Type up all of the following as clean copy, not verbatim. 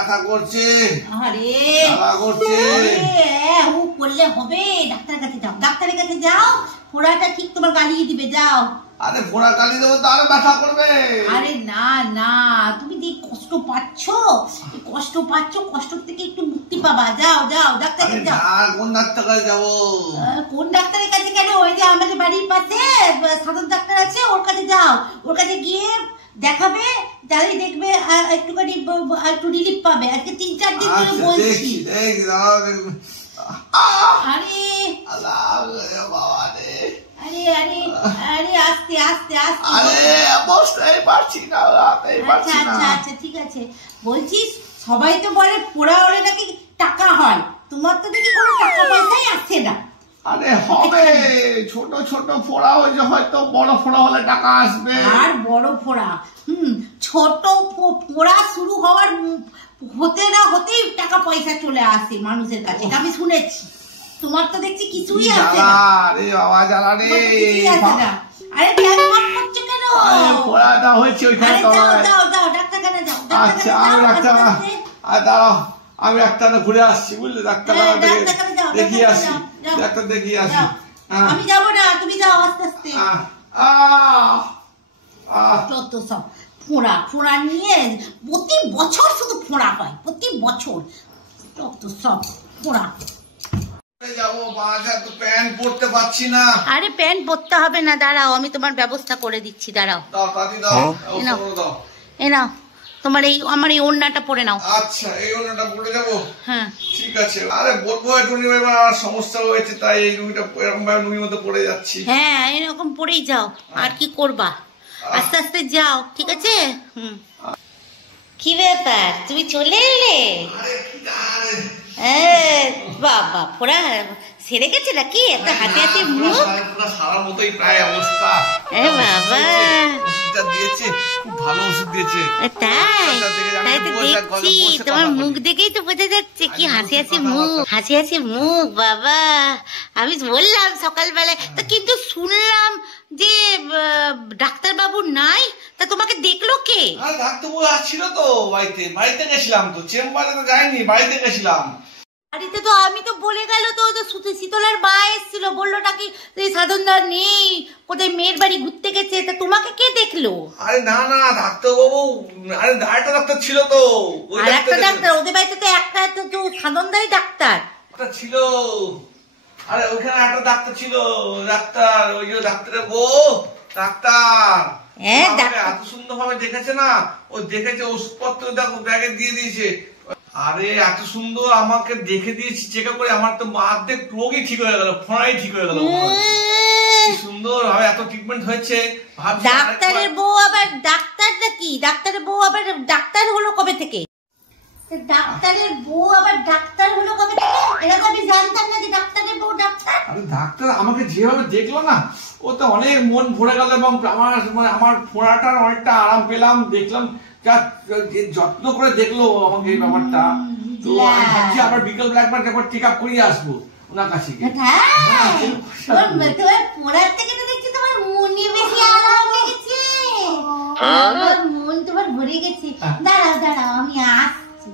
ব্যথা করছে। আরে জ্বালা করছে। ও করলে হবে? ডাক্তারের কাছে যাও, ডাক্তারের কাছে যাও, ফোড়াটা ঠিক তোমার গালিয়ে দিবে, যাও। আরে ফোড়া গালি দেবো তাহলে ব্যথা করবে। আরে না না, তুমি যে কষ্ট পাচ্ছ, কষ্ট থেকে একটু মুক্তি পাবা, যাও যাও ডাক্তারের কাছে যাও। কোন ডাক্তারের কাছে যাবো? কোন ডাক্তারের কাছে কেন, ওই যে আমাদের বাড়ির পাশে সাধারণ ডাক্তার আছে, ওর কাছে যাও। ওর কাছে গিয়ে দেখাবে, তাহলে দেখবে একটুখানি একটু রিলিফ পাবে। আজকে 3-4 দিন ধরে বলছি। আরে আরে আরে আরে আস্তে আস্তে আস্তে। আচ্ছা আচ্ছা আচ্ছা ঠিক আছে। বলছিস সবাই তো বলে পোড়া হলে নাকি টাকা হয়, তোমার তো দেখি কোনো টাকা পয়সাই আসছে না। আরে হবে, ছোট ছোট ফোড়া হয়েছে, হয়তো বড় ফোড়া হলে টাকা আসবে। আর বড় ফোড়া, ছোট ফোড়া শুরু হওয়ার হতে না হতেই টাকা পয়সা চলে আসে মানুষের কাছে, আমি শুনেছি। তোমার তো দেখছি কিছুই আসে না। আরে বাবা জ্বালা রে। আরে ট্যাঙ্ক করছো কেন? ফোড়াটা হয়েছে ওইখানে। যাও যাও ডাক্তার কাছে যাও। আচ্ছা আমি ডাক্তার, দাঁড়াও আমি ডাক্তার ঘুরে আসছি, বুঝলে? ডাক্তার দেখিয়ে আসি, ডাক্তার দেখিয়ে আসি। আমি যাবো না, তুমি যাও আস্তে আস্তে। যত সব ফোড়া নিয়ে প্রতি বছর শুধু ফোড়া হয়, প্রতি বছর যত সব ফোড়া। প্যান্ট পরতে পারছি না। আরে প্যান্ট পরতে হবে না, দাঁড়াও আমি তোমার ব্যবস্থা করে দিচ্ছি, দাঁড়াও। এ নাও তোমার এই আমার এই ওড়নাটা পরে নাও। আচ্ছা এই ওড়নাটা পরে যাবো? হ্যাঁ ঠিক আছে। আরে বলবো একটু আমার সমস্যা হয়েছে, তাই এই রুমিটা এরকম ভাবে রুমির মধ্যে পড়ে যাচ্ছি। হ্যাঁ এরকম পরেই যাও, আর কি করবা, আস্তে আস্তে যাও, ঠিক আছে? কি ব্যাপার, তুমি চলে এলে? বাবা ফোড়া সেরে গেছে নাকি? এত হাতে হাতে মুখ সারা মতোই প্রায় অবস্থা। বাবা ওষুধটা দিয়েছে, খুব ভালো ওষুধ দিয়েছে। তাই তাই তো দেখছি, তোমার মুখ দেখেই তো বোঝা যাচ্ছে কি হাসি হাসি মুখ, হাসি হাসি মুখ। বাবা আমি বললাম সকালবেলায় তো, কিন্তু শুনলাম যে ডাক্তার বাবু নাই, তা তোমাকে দেখলো কে? ডাক্তারবাবু আসছিল তো বাড়িতে গেছিলাম তো, চেম্বারে তো যাইনি, বাড়িতে গেছিলাম। বাড়িতে তো আমি তো বলে গেল তো, শীতলার মা এসেছিল, বললো নাকি সাধনদার নেই, কোথায় মেয়ের বাড়ি ঘুরতে গেছে, তা তোমাকে কে দেখলো? আরে না না ডাক্তারবাবু, আরে আরেকটা ডাক্তার ছিল তো। আর একটা ডাক্তার ওদের বাড়িতে তো একটা তো সাধনদাই ডাক্তার ছিল। আরে ওইখানে একটা ডাক্তার ছিল, ডাক্তার ওই যে ডাক্তারের বউ ডাক্তার। এত সুন্দর ভাবে দেখেছে না, ও দেখেছে ওষুধপত্র দেখো ব্যাগে দিয়ে দিয়েছে। আরে এত সুন্দর আমাকে দেখে দিয়েছি চেক আপ করে, আমার তো অর্ধেক রোগই ঠিক হয়ে গেল, ফোড়াই ঠিক হয়ে গেল। কি সুন্দর ভাবে এত ট্রিটমেন্ট হয়েছে। ডাক্তারের বউ আবার ডাক্তার নাকি? ডাক্তারের বউ আবার ডাক্তার হলো কবে থেকে? ডাক্তারের বউ আবার ডাক্তার হলো কবে থেকে? এটা তো আমি জানতাম না যে ডাক্তারের বউ ডাক্তার। আরে ডাক্তার আমাকে যেভাবে দেখলো না, ও তো অনেক মন ভরে গেল, এবং আমার ফোড়াটার অনেকটা আরাম পেলাম, দেখলাম যত্ন করে দেখলো আমাকে এই ব্যাপারটা। তো আমি ভাবছি আবার বিকেলবেলা একবার চেক আপ করিয়ে আসবো ওনার কাছে। ফোড়ার থেকে তো দেখছি তোমার মনে বেশি আরাম লেগেছে, মন তোমার ভরে গেছে। দাঁড়াও দাঁড়াও আমি আসছি।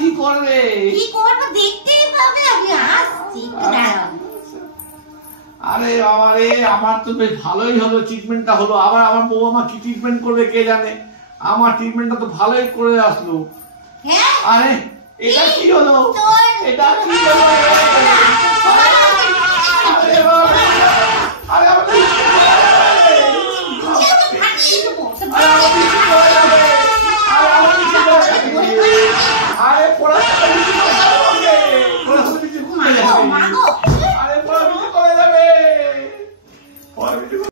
কি করবে? কি করবো দেখতেই পাবে, আমি আসছি, দাঁড়াও। আরে বাবা রে, আমার তো বেশ ভালোই হলো, ট্রিটমেন্টটা হলো। আবার আমার বউ আমার কি ট্রিটমেন্ট করবে কে জানে, আমার ট্রিটমেন্টটা তো ভালোই করে আসলো। আরে এটা কি হলো, এটা কি হলো?